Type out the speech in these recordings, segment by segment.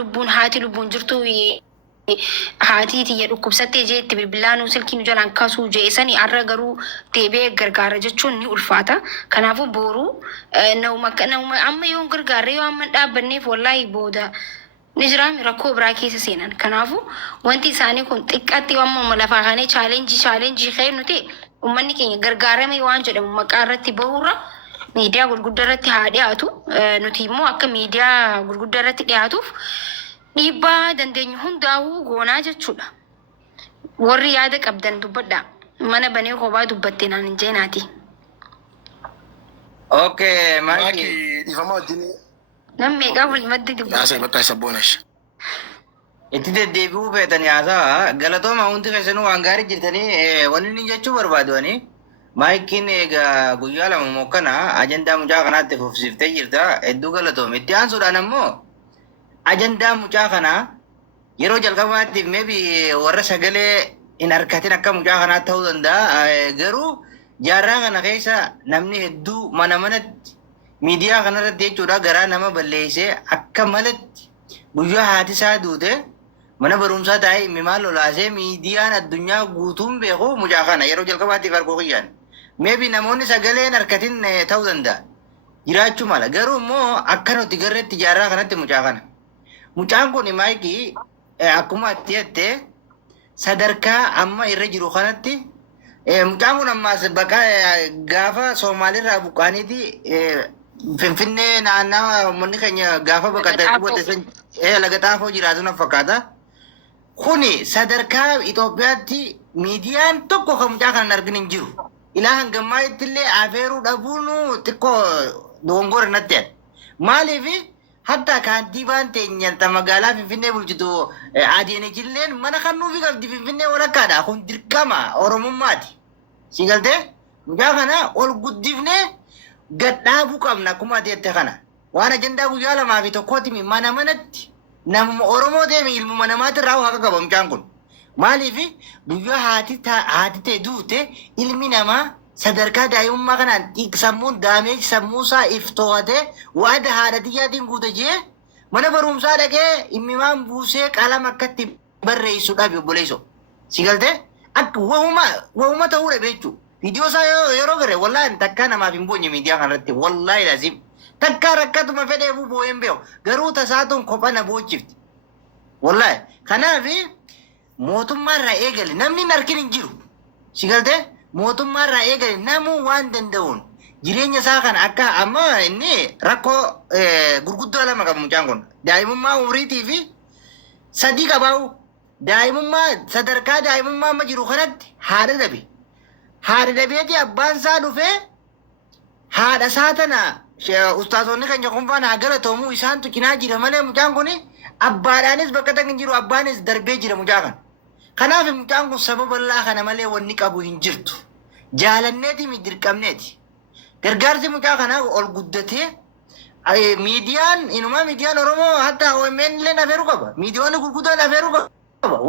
lubbuun haati lubbuun jirtu haatiiti jedhu kubsattee jeetti bilbilaanuu silkiin jalaan kaasuu jeesanii arra garuu deebi'ee gargaara jechuun ni ulfaata. Kanaafuu booruu nama amma yoo gargaarre yoo amma dhaabbanneef wallaahi booda ni jiraami rakkoo biraa keessa seenan. Kanaafuu wanti isaanii kun xiqqaatti amma lafaa kanee chaalenjii ka'e nuti uummanni keenya gargaarame waan jedhamu maqaa irratti bahurra miidiyaa gurguddaa irratti haa dhiyaatu. Nuti immoo akka miidiyaa gurguddaa irratti dhiyaatuuf dhiibbaa dandeenyu hundaa'uu goonaa jechuudha. Warri yaada qabdan dubbadha. Mana banee kophaa dubbattee naan hin jeenaati. Okay, Maki ifama wajjin. Nam meeqaa wal maddi dubbata. Yaasa bakka isa boonash. itti deddeebi'uu feetan yaasaa galatooma hundi keessanuu waan gaarii jirtanii wanni inni jechuu barbaadani. Maayikiin egaa guyyaa lama mokkana ajandaa mucaa kanaatti fufsiiftee jirta hedduu galatoome. Itti aansuudhaan ammoo ajandaa mucaa kanaa yeroo jalqabaatiif maybe warra sagalee hin harkatin akka mucaa kanaa ta'uu danda'a. Garuu jaarraa kana keessa namni hedduu mana manatti miidiyaa kanarratti jechuudha garaa nama balleessee akka malatti guyyaa haati isaa duute mana barumsaa taa'ee mimaal lolaasee miidiyaan addunyaa guutuun beeku mucaa kana yeroo jalqabaatiif arguu kiyyaan. Maybe namoonni sagalee hin harkatin ta'uu danda'a. Jiraachuu mala. Garuu immoo akka nuti garreetti jaarraa kanatti mucaa kana. Mucaan kun maayikii akkuma atti jettee sadarkaa amma irra jiru kanatti mucaan kun ammaas bakka gaafa Soomaalirraa buqqaaniiti Finfinnee naannawaa uummanni keenya gaafa baqatee laga xaafoo jiraatu na fakkaata. Kuni sadarkaa Itoophiyaatti miidiyaan tokko kan mucaa kana arginu hin jiru. Ilaa hangammaa ittillee afeeruu dhabuun xiqqoo dogongora natti jedha. Maaliif hatta kaantibaan teenya magaalaa Finfinnee bulchitu adeemejilleen mana kan nuufi qabdi Finfinnee walakkaadha. Kun dirqama Oromummaati. Si galtee mucaa kana ol guddifnee gadhaabuu qabna akkuma ati jette kana. Waan ajandaa guyyaa lamaa fi tokkooti mana manatti namuma Oromoo deeme ilmuma namaatirraa haqa qaba mucaan kun. Maaliif guyyaa haati ta'e duute ilmi namaa sadarkaa daa'imummaa kanaan sammuun daameeji sammuusaa iftoowatee waada haadha xiyyaatiin guute jee mana barumsaa dhaqee immimaan buusee qalama akkatti barreessu dhabe obboleessu. Si galtee akka wahuma ta'uu dhabe jechuudha. Viidiyoo isaa yeroo garee wallaahi takkaa namaaf hin boonye miidiyaa kanarratti wallaahi laazim. Takkaa rakkatuma fedhee boo'een beeku garuu tasaatuun kophaa na boochifti. Wallaahi kanaafi mootummaarraa eegale namni hin harkin hin jiru. Si galtee mootummaarraa eegale namuu waan danda'uun jireenya isaa kana akka amma inni rakkoo gurguddoo lama qaba mucaan kun. Daa'imummaa umriitii fi sadii qabaa'u. Daa'imummaa sadarkaa daa'imummaa amma jiru kanatti haadha dhabe. Haadha dhabeeti abbaan isaa dhufee haadha isaa tana ustaazonni keenya kunfaan haa galatoomuu isaantu cinaa jira malee mucaan kun abbaadhaanis bakka tan hin jiru abbaanis darbee jira mucaa kana. Kanaaf mucaan kun sababa bal'aa kana malee wanni qabu hin jirtu. Jaalanneeti mi dirqamneeti. Gargaarsi mucaa kanaa ol guddatee miidiyaan Oromoo hatta OMN illee afeeruu qaba. Miidiyoonni gurguddaan afeeruu qaba.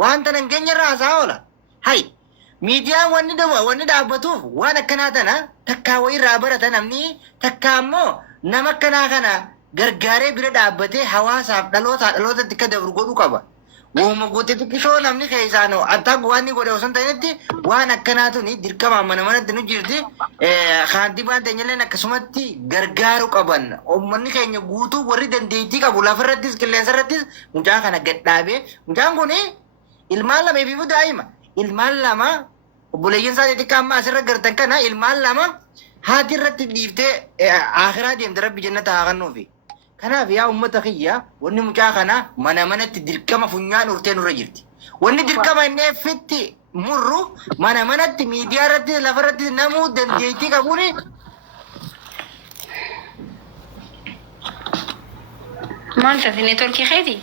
Waan tanan keenyarraa haasaa oola. Hai miidiyaan wanni dhaabbatuuf waan akkanaa tana takkaa wayirraa barata namni takkaa ammoo nama akkanaa kana gargaaree bira dhaabbatee hawaasaaf dhalootatti akka dabru godhuu qaba. Wooma guutte xiqqishoo namni keessaan attaa waan godhe osoo hin ta'initti waan akkanaatu ni dirqama mana manatti nu jirti. Kaantibaan teenyalleen akkasumatti gargaaruu qaban. Uummanni keenya guutuu warri dandeettii qabu lafarrattis qilleensarrattis mucaa kana gadhaabee mucaan kun ilmaan lama fi daa'ima. Ilmaan lama obboleeyyan isaa xixiqqaa amma asirra gartan kana ilmaan lama haati irratti dhiiftee akhiraa deemte rabbi jannata haa kennuufi. Kanaaf yaa uummata kiyya wanni mucaa kana mana manatti dirqama funyaan urtee nurra jirti. Wanni dirqama inni effitti murru mana manatti miidiyaa irratti lafarratti namuu dandeettii qabuuni. Maal taate neetworkii keeti?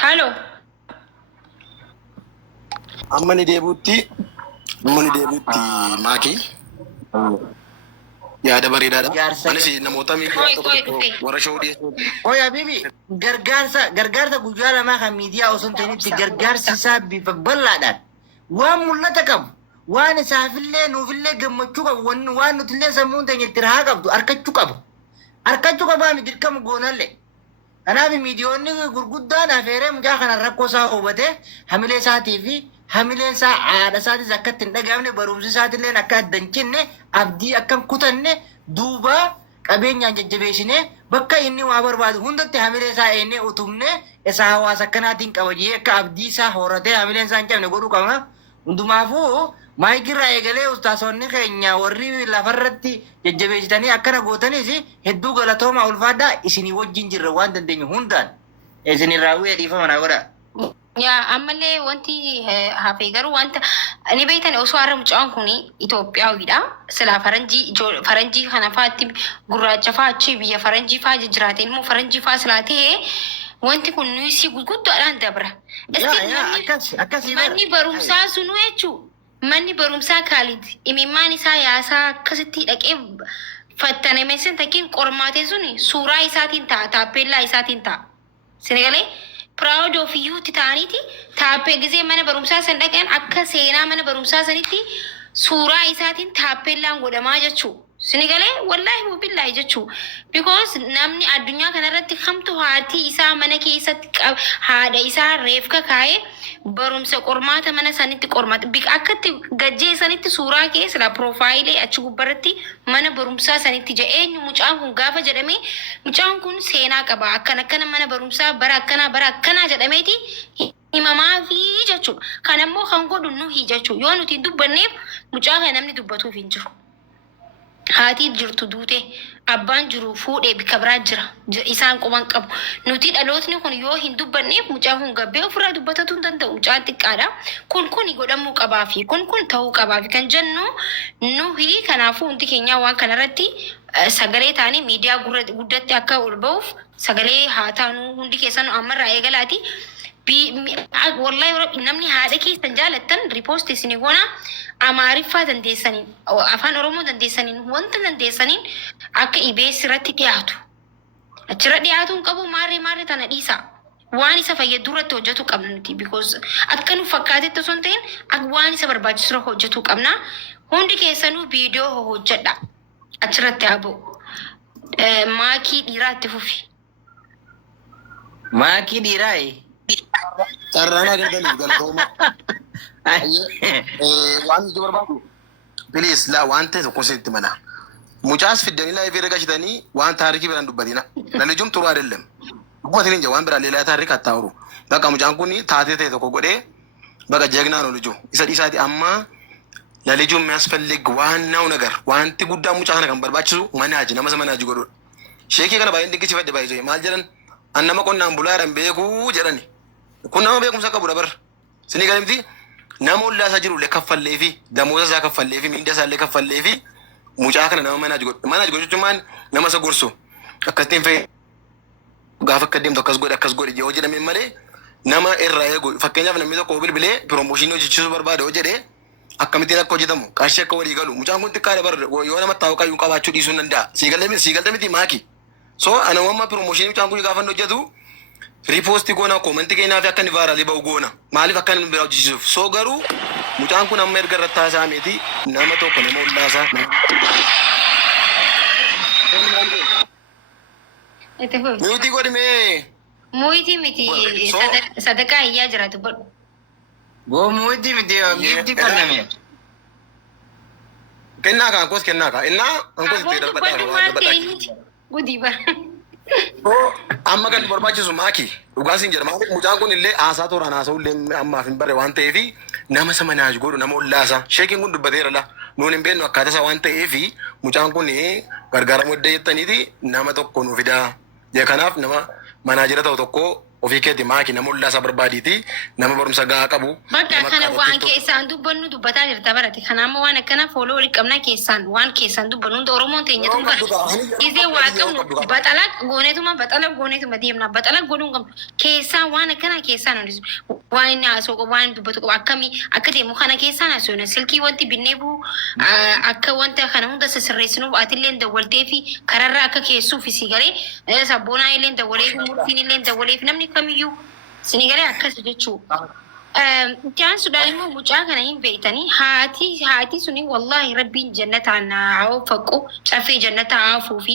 Haaloo. Amma ni deebuutti maakii. Yaada bareedaadha. Anis namoota miidiyaa tokko warra showuu dhiyeessu. Oya bibi gargaarsa guyyaa lamaa kan miidiyaa osoo hin ta'initti gargaarsi isaa bifa bal'aadhaan waan mul'ata qabu waan isaafillee nuufillee gammachuu qabu waan nutillee sammuun teenya itti rahaa qabdu harkachuu qabu. Harkachuu qabaa mi dirqama goonallee. Kanaaf miidiyoonni gurguddaan afeeree mucaa kana rakkoo isaa hubatee hamilee isaatii fi hamileen isaa haadha isaatis akka ittiin dhagahamne barumsi isaatillee akka adda hin cinne abdii akka hin kutanne duuba qabeenyaan jajjabeessinee bakka inni waa barbaadu hundatti hamilee isaa eennee utumne isa hawaasa akkanaatiin qabajee akka abdii isaa horatee hamileen isaa hin cabne godhuu qabna. Hundumaafuu maayikirraa eegalee ustaasonni keenya warri lafarratti jajjabeessitanii akkana gootaniis hedduu galatooma ulfaadhaa isinii wajjin jirra waan dandeenyu hundaan isinirraa bu'ee dhiifama naa godha. Yaa ammallee wanti hafee garuu wanta ni beektan osoo har'a mucaan kun Itoophiyaawidha. Silaa faranjii kana faatti gurraacha faa achi biyya faranjii faa jiraate immoo faranjii faa silaa ta'ee wanti kun nuyi guddaadhaan dabra. Manni barumsaa sunu jechuun manni barumsaa Kaalid imimmaan isaa yaasaa akkasitti dhaqee fattaname sen takkiin qormaatee suni suuraa isaatiin ta'a taappellaa isaatiin ta'a. Senegalee proud of you ta'aniiti taappee gizee mana barumsaa san dhaqan akka seenaa mana barumsaa sanitti suuraa isaatiin taappellaan godhamaa jechuu. Senegalee wallahi wabillahi jechuu. Because namni addunyaa kanarratti kamtu haati isaa mana keessatti haadha isaa reefka kaa'ee barumsa qormaata mana sanitti qormaata akkatti gajjee sanitti suuraa keessa la proofaayilee achi gubbarratti mana barumsaa sanitti eenyu mucaan kun gaafa jedhame mucaan kun seenaa qaba akkana mana barumsaa bara akkanaa jedhameeti himamaa fi jechuudha. Kan ammoo kan godhu nuhi jechuudha. Yoo nuti dubbanneef mucaa kana namni dubbatuuf hin jiru. Haati jirtu duute abbaan jiru fuudhee bika biraa jira isaan quban qabu nuti dhalootni kun yoo hin dubbanneef mucaan kun gabbee ofirraa dubbatatu hin danda'u mucaan xiqqaadha kun godhamuu qabaa fi kun ta'uu qabaa fi kan jennu nuhi kanaafuu hundi keenya waan kanarratti sagalee taanii miidiyaa guddatti akka ol ba'uuf sagalee haa taanu hundi keessan ammarraa eegalaati. Wallahi namni haadha keessan jaalattan riipoosti isinii goona Amaariffaa dandeessaniin afaan Oromoo dandeessaniin wanta dandeessaniin akka IBS irratti dhiyaatu. Achirra dhiyaatu hin qabu maarree tana dhiisa. Waan isa fayyadu irratti hojjetu qabna nuti because akka nu fakkaatetti osoo hin ta'in waan isa barbaachisu irra hojjetu qabna. Hundi keessanuu viidiyoo hojjedha. Achirratti haa ba'u. Maakii dhiiraa itti fufi. Maakii dhiiraa Carrana gandani galatooma. Waan itti barbaadu. Please la waan ta'e tokko sitti mala. Mucaas fiddanii laa ifee gashitanii waan taarikii biraan dubbatina. Lalijuun turuu አይደለም. Dhugumatiin hin waan biraan leelaa taarikii attaa'uru. Bakka mucaan kun taatee ta'e tokko godhee bakka jegnaan oliju. Isa dhiisaati amma lalijuun የሚያስፈልግ ዋናው ነገር wanti guddaa mucaa kana kan barbaachisu manaaji nama manaaji godhudha. Sheekii kana baay'een dinqisiifadhe baay'ee maal jedhan annama qonnaan bulaadhaan beekuu jedhani. Kun nama beekumsa qabu dabar. Sini galimti nama ollaasaa jiru illee kaffallee fi damooza isaa kaffallee fi miinda isaa illee kaffallee fi mucaa kana nama manaaji godhu. Manaaji godhu jechuun nama isa gorsu akkasiin fa'ee gaafa akka deemtu akkas godhi yoo jedhame malee nama irraa eegu fakkeenyaaf namni tokko bilbilee piroomooshinii hojjechiisuu barbaade yoo jedhee akkamittiin akka hojjetamu qarshii akka walii galu mucaan kun xiqqaadha bar yoo nama taa'u qayyuu qabaachuu dhiisuu hin danda'a. Siigalta miti maaki. So ana wamma piroomooshinii mucaan kun gaafa hojjetu riipoosti goona koomantii keenyaa fi akka inni vaaraalee ba'u goona. Maaliif akka inni biraa hojjechiisuuf. So garuu mucaan kun amma erga irratti haasaa miti nama tokko nama ollaasaa. Miti godhimee. Muiti miti sadaqaa iyyaa jiraatu godhu. Muiti miti gifti kenname. Kennaa kan kos kennaa kan innaa ankos itti darbadhaa. Gudii bara. Amma kan barbaachisu maaki dhugaan siin jedhama mucaan kun illee haasaa tooraan haasa'u illee ammaaf hin barre waan ta'eef nama isa manaaji godhu nama ollaasaa sheekiin kun dubbateera la nuun hin beeknu akkaataa isaa waan ta'eef mucaan kun gargaaramuu edda jettaniiti nama tokko nu fidaa kanaaf nama manaajira ta'u tokko ofii keetti maaki nama ollaasaa barbaadiiti nama barumsa gahaa qabu. Bakka kana waan keessaan dubbannu dubbataa jirta barate kanaammoo waan akkana fooloo walitti qabna keessaan waan keessaan dubbannu hunda Oromoon teenyatu bara izee waa qabnu baxala gooneetuma deemna baxala godhuun qabnu keessaan waan akkana keessaan waan inni haasoo qabu waan dubbatu qabu akkamii akka deemu kana keessaan haasoo silkii wanti binnee buu akka wanta kana hunda sirreessinuuf atillee dawwaltee fi kararraa akka keessuuf si garee sabboonaa illee dawwalee fi murtiin illee dawwalee fi namni kamiyyuu sini garee akkas jechuu. Jaan Sudaan immoo mucaa kana hin beektanii haati suni wallahi rabbiin jannataan haa faqu caffee jannataa haafuu fi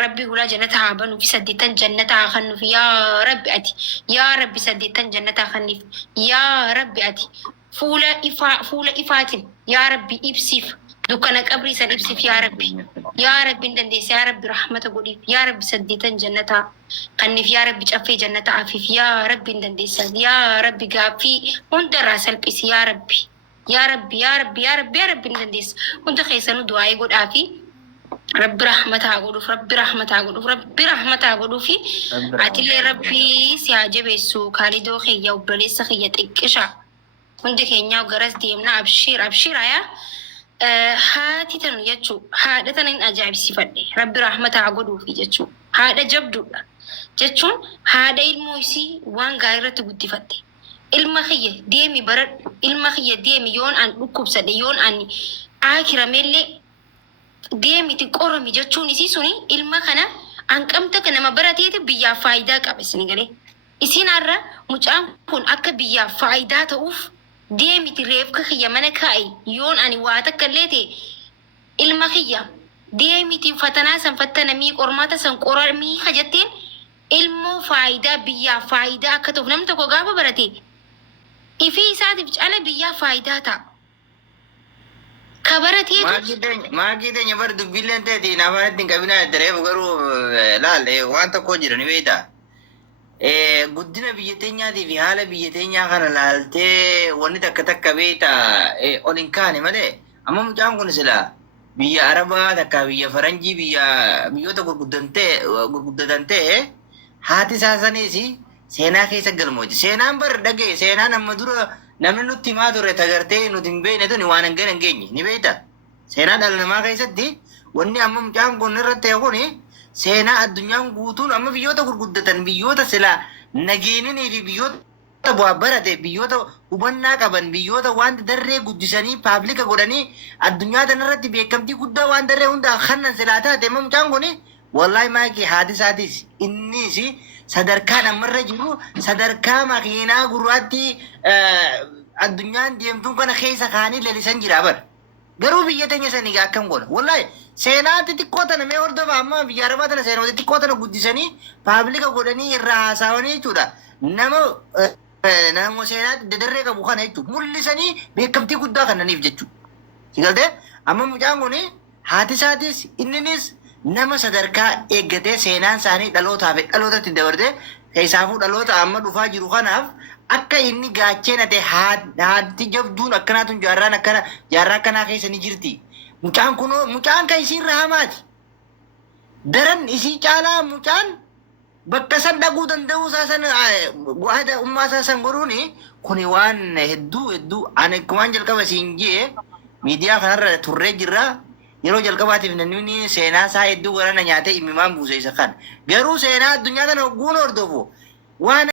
ربي ولا جنتها بنو في سديتن جنتها خنف يا ربي أتي يا ربي سديتن جنتها خنف يا ربي أتي فولا إفات يا ربي إبسف دكانك أبري سن إبسف يا ربي ندندس يا ربي رحمة قولي يا ربي سديتن جنتها خنف يا ربي جافي جنتها عفيف يا ربي ندندس يا ربي قافي وندر سلبس يا ربي يا ربي يا ربي يا ربي يا ربي ندندس وانت خيسانو دعاء يقول عافي ربي رحمتها قولوف ربي رحمتها قولوف ربي رحمتها قولوفي عتلي ربي سيعجب السوق هالي دوخي يا وبليس خي تكشا وندك ينيا وغرس ديمنا أبشير يا هاتي تنو يجو هذا تنين أجاب سفدي ربي رحمتها قولوفي جتشو هذا جبدو جتشون هذا الموسي وان غيره تقولي فتي المخية ديمي برد المخية ديمي يون أن ركوب سدي يون أن آخر ملي deemiti qorami jechuun isii suni ilma kana hanqamta kana nama barateeti biyyaaf faayidaa qaba isin galee isin har'a mucaan kun akka biyyaaf faayidaa ta'uuf deemiti reefka kiyya mana kaa'i yoon ani waa takka illee ta'e ilma kiyya deemiti fatanaa san fattanamii qormaata san qoramii kajatteen ilmoo faayidaa biyyaaf faayidaa akka ta'uuf namni tokko gaafa barate ifii isaatiif cala biyyaaf faayidaa ta'a. كبرتي ما كده نبر دبيلن تدي نافات كابينا دريف غرو لا لا وانت كوجر نبيدا قدنا بيتينيا دي في حالة بيتينيا كان لالتي وني تك تك بيتا أولينكاني ماله أما مجام كون سلا بيا عربا تك بيا فرنجي بيا تو غردنته هاتي ساساني سي سينا كيسا قلموجي سينا بر دقي سينا نمدورا namni nutti himaa ture tagartee nuti hin beekne tuni waan hangana hin geenye ni beekta. Seenaa dhala namaa keessatti wanni amma mucaan kun irratti ta'e kuni seenaa addunyaan guutuun amma biyyoota gurguddatan biyyoota silaa nageeninii fi biyyoota bu'aa barate biyyoota hubannaa qaban biyyoota waan darree guddisanii paablika godhanii addunyaa tanarratti beekamtii guddaa waan darree hundaa kannan silaa taate amma mucaan kuni wallahi maakii haadisaatis innis sadarkaa namarra jiru sadarkaa makiinaa gurraatti addunyaan deemtuun kana keessa kaanii lalisan jira bar garuu biyya teenya sanii akkam godha wallahi seenaa xixiqqoo tana mee hordofa amma biyya arabaa tana seenaa xixiqqoo tana guddisanii paablika godhanii irraa haasawanii jechuudha nama seenaa dadarree qabu kana jechuudha mul'isanii beekamtii guddaa kannaniif jechuudha sigaltee amma mucaan kun haati isaatis inninis nama sadarkaa eeggatee seenaan isaanii dhalootaaf dhalootatti dabartee keessaafuu dhaloota amma dhufaa jiru kanaaf akka inni gaacheen ate haati jabduun akkanaatun jaarraa akkanaa keessa ni jirti. Mucaan kan isiin rahamaati. Daran isii caalaa mucaan bakka san dhaquu danda'uu isaa san bu'aa ummaa isaa san godhuun kuni waan hedduu ani kumaan jalqaba siin jee miidiyaa kanarra turree jirra. yeroo jalqabaatiif namni seenaa isaa hedduu warana nyaatee imimaan buuse isa kan garuu seenaa addunyaa kana hogguun hordofu waan